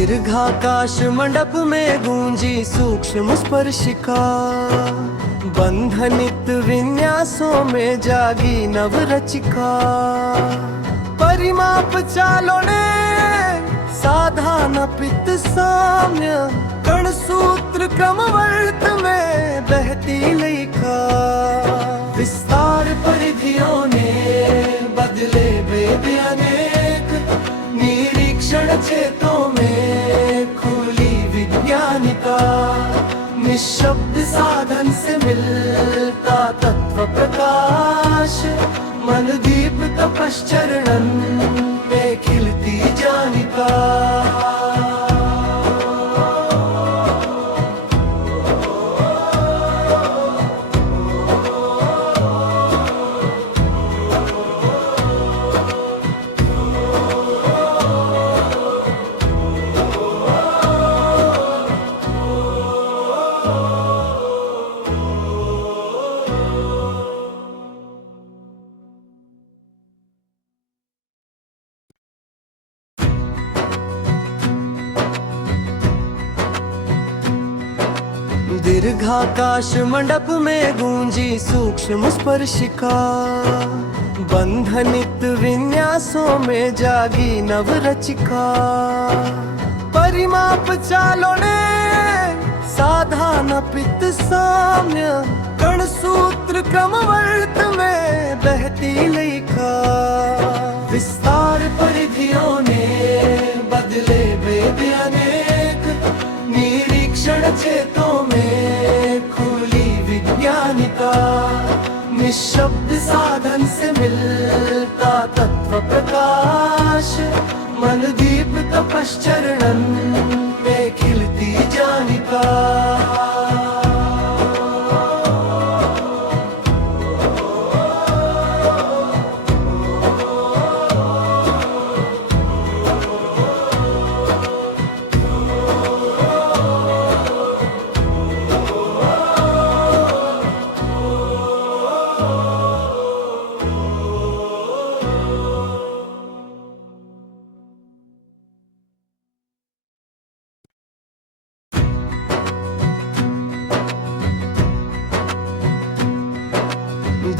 दीर्घाकाश मंडप में गूंजी सूक्ष्म स्पर्शिका, बंधनित विन्यासों में जागी नवरचिका। परिमाप चालों ने साधा न पित्त साम्य, कण सूत्र क्रमवर्त में बहती लेखा। विस्तार परिधियों ने बदले वेद अनेक, निरीक्षण चेतों में खुली विज्ञानिका। निःशब्द साधन से मिलता तत्व प्रकाश, मन दीप तपश्चरणन में खिलती जानिका। दीर्घाकाश मंडप में गूंजी सूक्ष्म स्पर्शिका, बंधनित विन्यासों में जागी नवरचिका। परिमाप चालों ने साधा न पित्त साम्य, कण सूत्र क्रमवर्त में बहती लेखा। विस्तार परिधियों ने बदले वेद अनेक, निरीक्षण चेतों में खुली विज्ञानिका। निःशब्द साधन से मिलता तत्व प्रकाश, मन दीप तपश्चरणन में खिलती जानिका।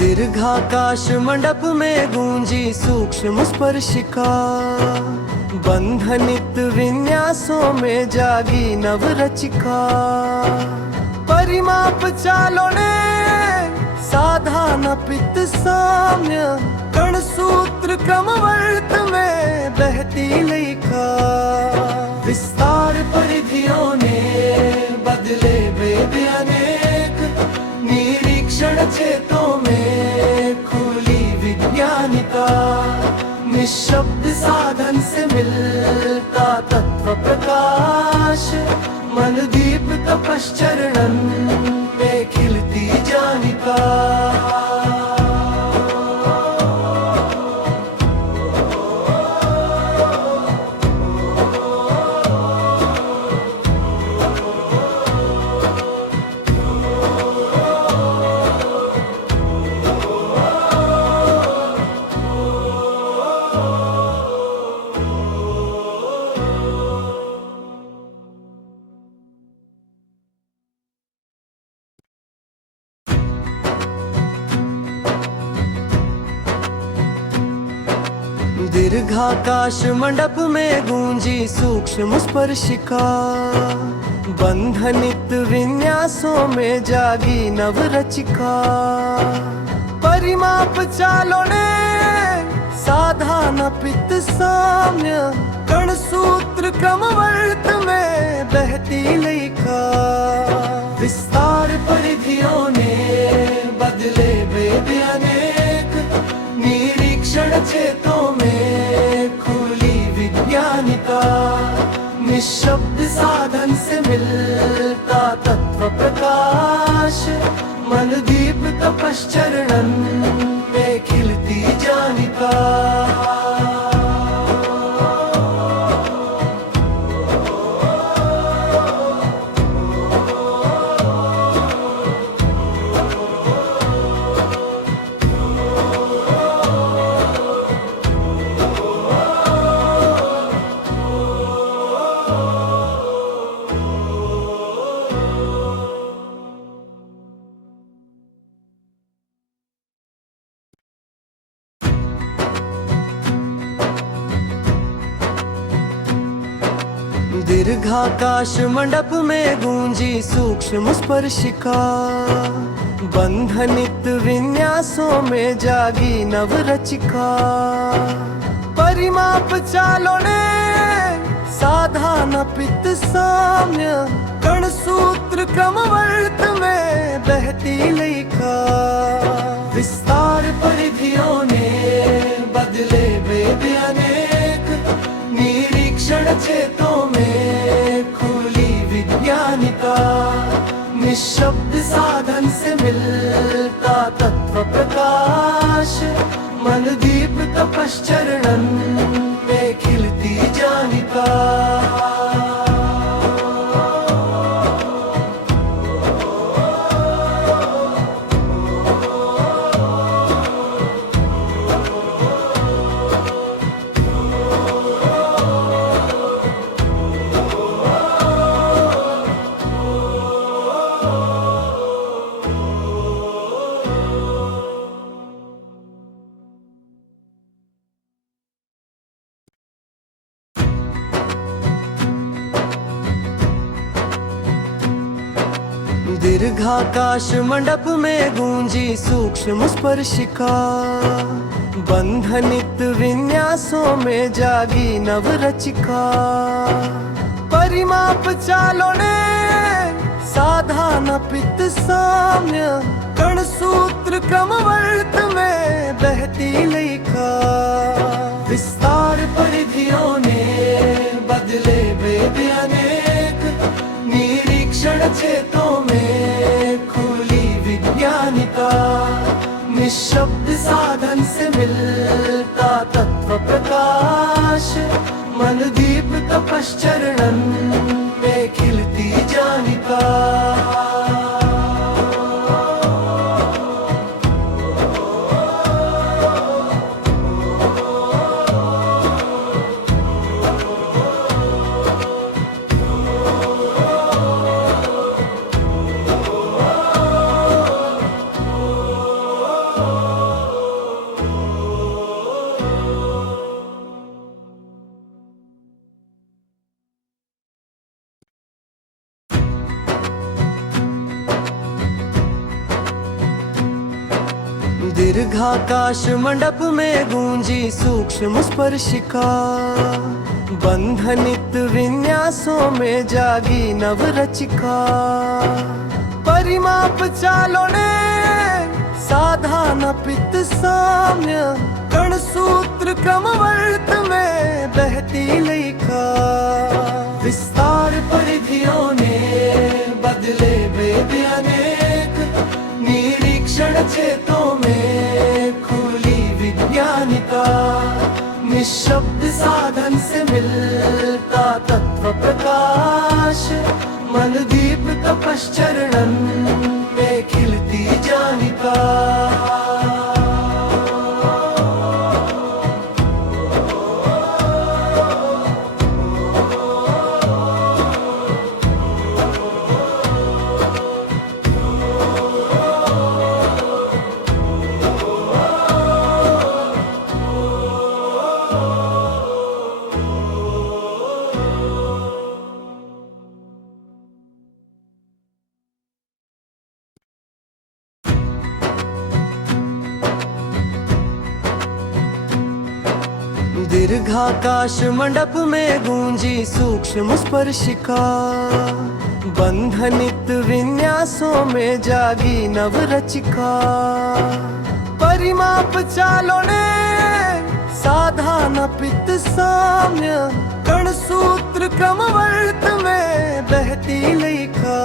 दीर्घाकाश मंडप में गूंजी सूक्ष्म स्पर्शिका, बंधनित विन्यासों में जागी नवरचिका। परिमाप चालों ने साधा न पित्त साम्य, कण सूत्र क्रमवर्त में बहती लेखा। विस्तार परिधियों ने बदले वेद अनेक, निरीक्षण चेतों में खुली विज्ञानिका। निःशब्द साधन से मिलता तत्व प्रकाश, मन दीप तपश्चरणन में खिलती जानिका। दीर्घाकाश मंडप में गूंजी सूक्ष्म स्पर्शिका, बंधनित विन्यासों में जागी नवरचिका। परिमाप चालों ने साधा न पित्त साम्य, कण सूत्र क्रमवर्त में बहती लेखा। विस्तार परिधियों ने बदले वेद अनेक, निरीक्षण चेतों में खुली विज्ञानिका। निःशब्द साधन से मिलता तत्व प्रकाश, मन दीप तपश्चरणन में खिलती जानिका। दीर्घाकाश मंडप में गूंजी सूक्ष्म स्पर्शिका, बंधनित विन्यासों में जागी नवरचिका। परिमाप चालों ने साधा न पित्त साम्य, कण सूत्र क्रमवर्त में बहती लयिका। विस्तार परिधियों ने बदले वेद अनेक, निरीक्षण चेतों में खुली विज्ञानिका। निःशब्द साधन से मिलता तत्व प्रकाश, मन दीप तपश्चरणन में खिलती जानिका। दीर्घाकाश मंडप में गूंजी सूक्ष्म स्पर्शिका, बंधनित विन्यासों में जागी नवरचिका। परिमाप चालों ने साधा न पित्त साम्य, कण सूत्र क्रमवर्त में बहती लयिका। विस्तार परिधियों ने बदले वेद अनेक, निरीक्षण चेतों में खुली विज्ञानिका। निःशब्द साधन से मिलता तत्व प्रकाश, मन दीप तपश्चरणन में खिलती जानिका। दीर्घाकाश मंडप में गूंजी सूक्ष्म स्पर्शिका, बंधनित विन्यासों में जागी नवरचिका। परिमाप चालों ने साधा न पित्त साम्य, कण सूत्र क्रमवर्त में बहती लयिका। विस्तार परिधियों ने बदले वेद अनेक, निरीक्षण चेतों में खुली विज्ञानिका। निःशब्द साधन से मिलता तत्व प्रकाश, मन दीप तपश्चरणन में खिलती जानिका। दीर्घाकाश मंडप में गूंजी सूक्ष्म स्पर्शिका, बंधनित विन्यासों में जागी नवरचिका। परिमाप चालों ने साधा न पित्त साम्य, कण सूत्र क्रमवर्त में बहती लयिका।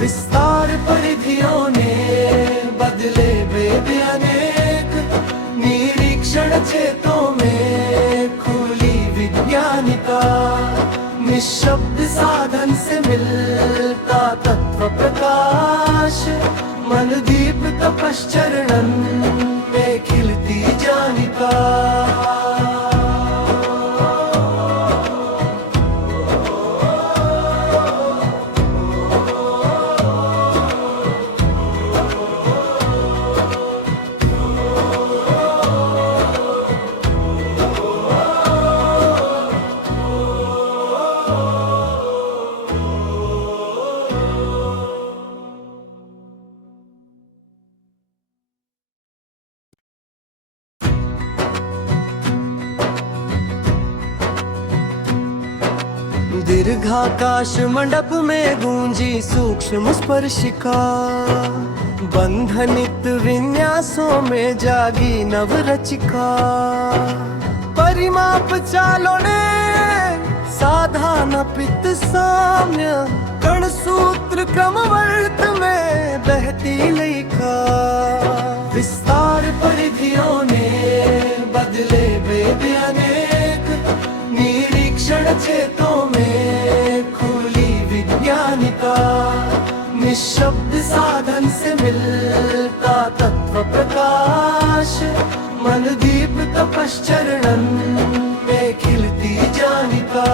विस्तार परिधियों ने बदले वेद अनेक, निरीक्षण चेतों में खुली विज्ञानिका। निःशब्द साधन से मिलता तत्व प्रकाश, मन दीप तपश्चरणन में खिलती जानिका। Oh दीर्घाकाश मंडप में गूंजी सूक्ष्म स्पर्शिका, बंधनित विन्यासों में जागी नवरचिका। परिमाप चालों ने साधा न पित्त साम्य, कण सूत्र क्रमवर्त में बहती लयिका। विस्तार परिधियों ने बदले वेद अनेक, निरीक्षण चेतों में खुली विज्ञानिका। निःशब्द साधन से मिलता तत्व प्रकाश, मन दीप तपश्चरणन में खिलती जानिका।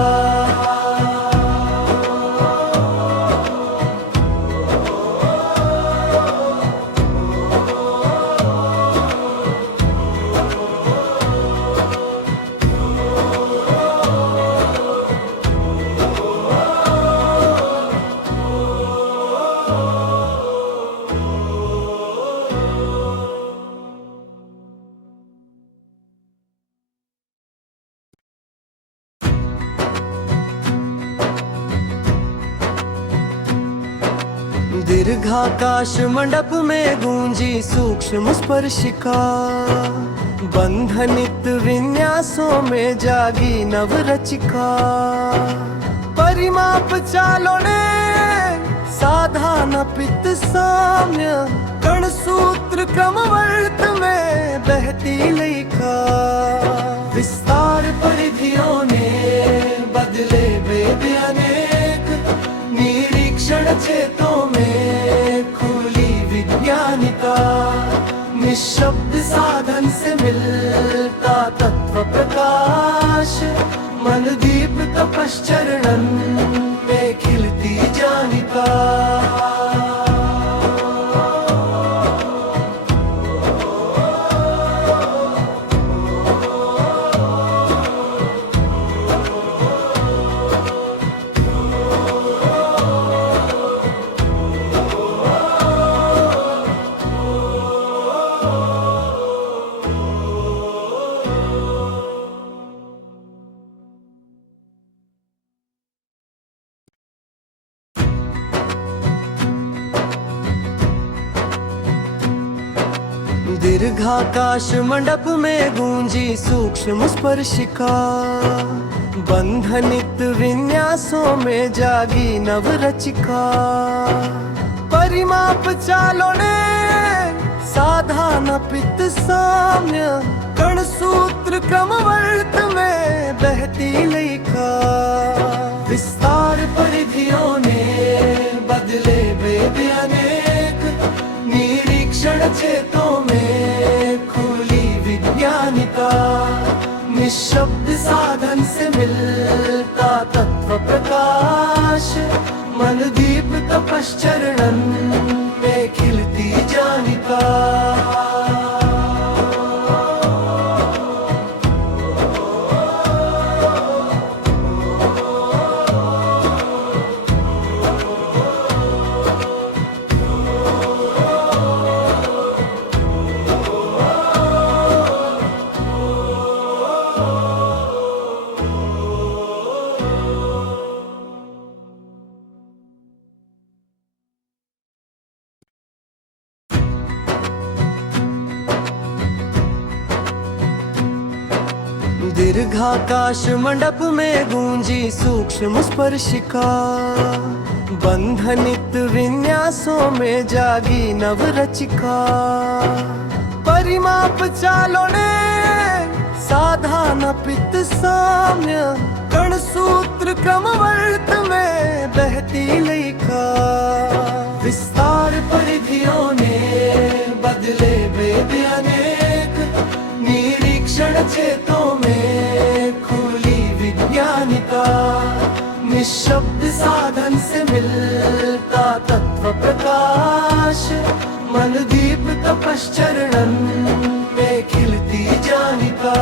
दीर्घाकाश मंडप में गूंजी सूक्ष्म स्पर्शिका, बंधनित विन्यासों में जागी नवरचिका। परिमाप चालों ने साधा न पित्त साम्य, कण सूत्र क्रमवर्त में बहती लयिका। विस्तार परिधियों ने बदले वेद अनेक, निरीक्षण चेतों में खुली विज्ञानिका। निःशब्द साधन से मिलता तत्व प्रकाश, मन दीप तपश्चरणन में खिलती जानिका। दीर्घाकाश मंडप में गूंजी सूक्ष्म स्पर्शिका, बंधनित विन्यासों में जागी नवरचिका। परिमाप चालों ने साधा न पित्त साम्य, कण सूत्र क्रमवर्त में बहती लयिका। विस्तार परिधियों ने बदले वेद अनेक, निरीक्षण चेतों में खुली विज्ञानिका। निःशब्द साधन से मिलता तत्व प्रकाश, मन दीप तपश्चरणन में खिलती जानिका। दीर्घाकाश मंडप में गूंजी सूक्ष्म स्पर्शिका, बंधनित विन्यासों में जागी नवरचिका। परिमाप चालों ने साधा न पित्त साम्य, कण सूत्र क्रमवर्त में बहती लयिका। विस्तार परिधियों ने बदले वेद अनेक, निरीक्षण चेतों में खुली विज्ञानिका। निःशब्द साधन से मिलता तत्व प्रकाश, मन दीप तपश्चरणन में खिलती जानिका।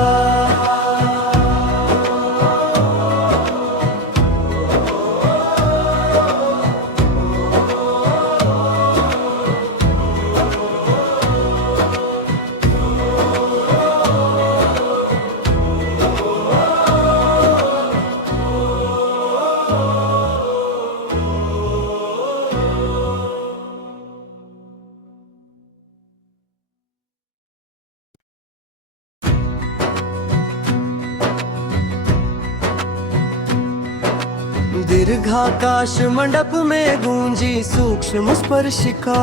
दीर्घाकाश मंडप में गूंजी सूक्ष्म स्पर्शिका,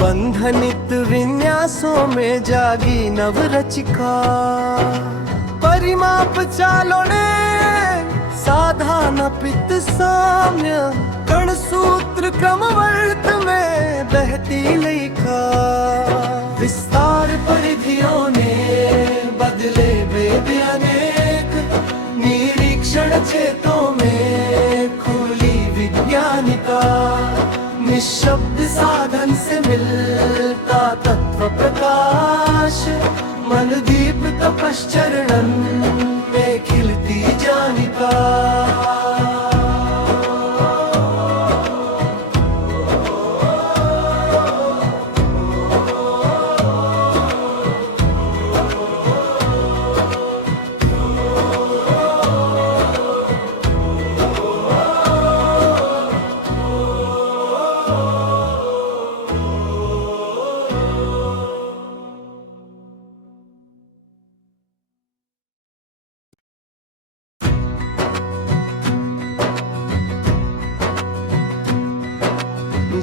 बंधनित विन्यासों में जागी नवरचिका। परिमाप चालों ने साधा न पित्त साम्य, कण सूत्र क्रमवर्त में बहती लयिका। विस्तार परिधियों ने बदले वेद अनेक, निरीक्षण चेतों में खुली विज्ञानिका। निःशब्द साधन से मिलता तत्व प्रकाश, मन दीप तपश्चरणन में खिलती जानिका।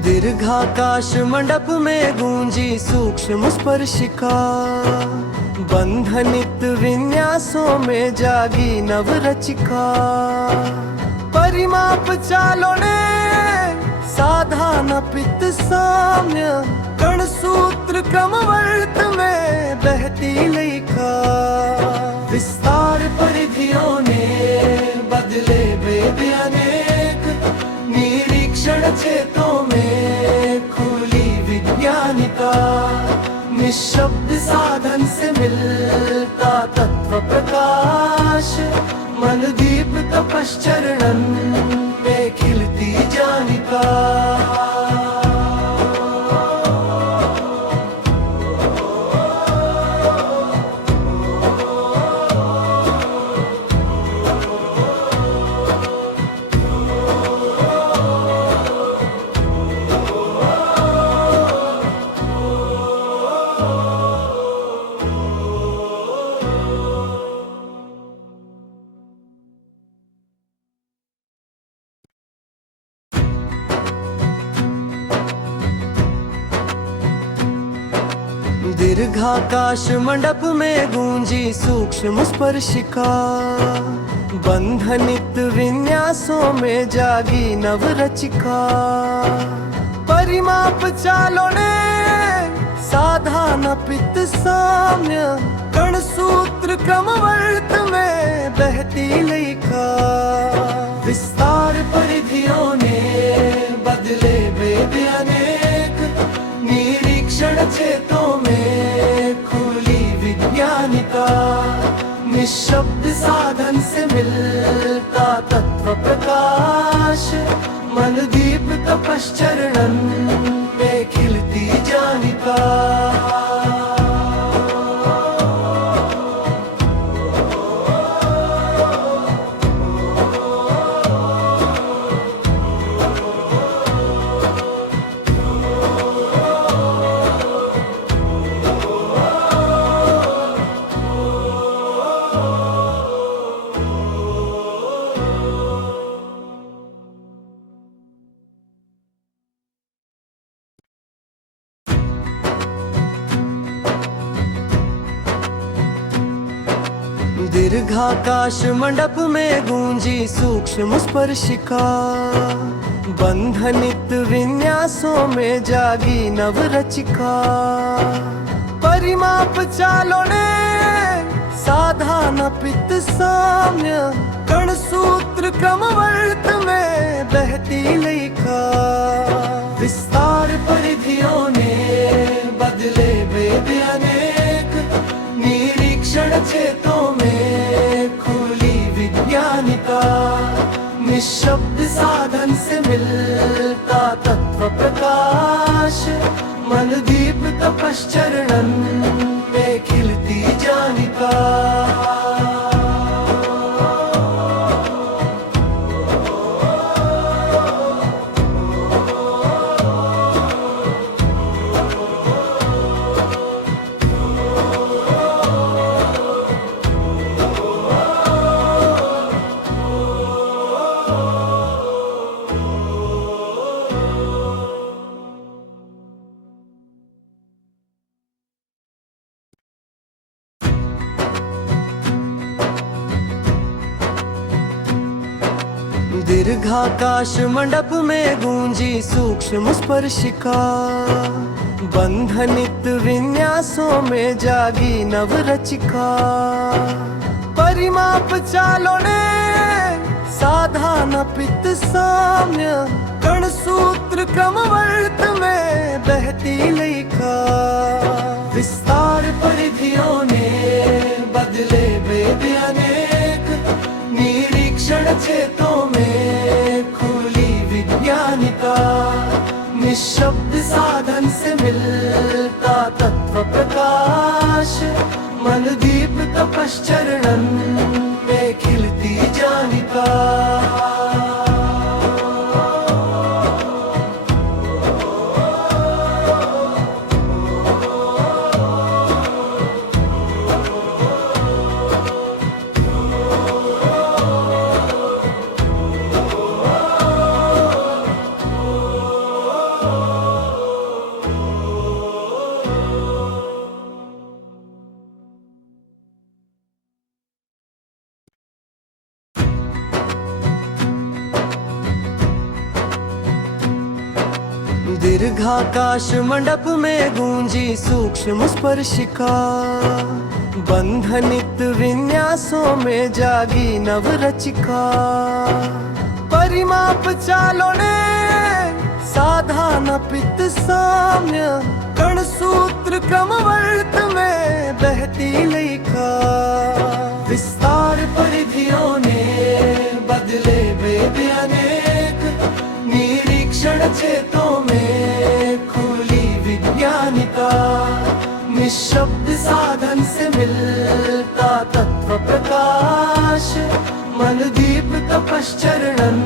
दीर्घाकाश मंडप में गूंजी सूक्ष्म स्पर्शिका, बंधनित विन्यासों में जागी नवरचिका। परिमाप चालों ने साधा न पित्त साम्य, कण सूत्र क्रमवर्त में बहती लयिका। विस्तार परिधियों ने बदले वेद अनेक, निरीक्षण चेतों में खुली विज्ञानिका। निःशब्द साधन से मिलता तत्व प्रकाश, मन दीप तपश्चरणन में खिलती जानिका। दीर्घाकाश मंडप में गूंजी सूक्ष्म स्पर्शिका, बंधनित विन्यासों में जागी नवरचिका। परिमाप चालों ने साधा न पित्त साम्य, कण सूत्र क्रमवर्त में बहती लयिका। विस्तार परिधियों ने बदले वेद अनेक, निरीक्षण चेतों में खुली विज्ञानिका। निःशब्द साधन से मिलता तत्व प्रकाश, मन दीप तपश्चरणन में खिलती जानिका। दीर्घाकाश मंडप में गूंजी सूक्ष्म स्पर्शिका, बंधनित विन्यासों में जागी नवरचिका। परिमाप चालों ने साधा न पित्त साम्य, कण सूत्र क्रमवर्त में बहती लयिका। विस्तार परिधियों ने बदले वेद अनेक, निरीक्षण चेतों में खुली विज्ञानिका। निःशब्द साधन से मिलता तत्व प्रकाश, मन दीप तपश्चरणन में खिलती जानिका। Oh दीर्घाकाश मंडप में गूंजी सूक्ष्म स्पर्शिका, बंधनित विन्यासों में जागी नवरचिका। परिमाप चालों ने साधा न पित्त साम्य, कण सूत्र क्रमवर्त में बहती लेखा। विस्तार परिधियों ने बदले वेद अनेक, निरीक्षण चेतों में खुली विज्ञानिका। निःशब्द साधन से मिलता तत्व प्रकाश, मन दीप तपश्चरणन में खिलती जानिका। दीर्घाकाश मंडप में गूंजी सूक्ष्म स्पर्शिका, बंधनित विन्यासों में जागी नवरचिका। परिमाप चालों ने साधा न पित्त साम्य, कण सूत्र क्रमवर्त में बहती लेखा। विस्तार परिधियों ने बदले वेद अनेक, निरीक्षण चेतों में खुली विज्ञानिका। निःशब्द साधन से मिलता तत्व प्रकाश, मन दीप तपश्चरणन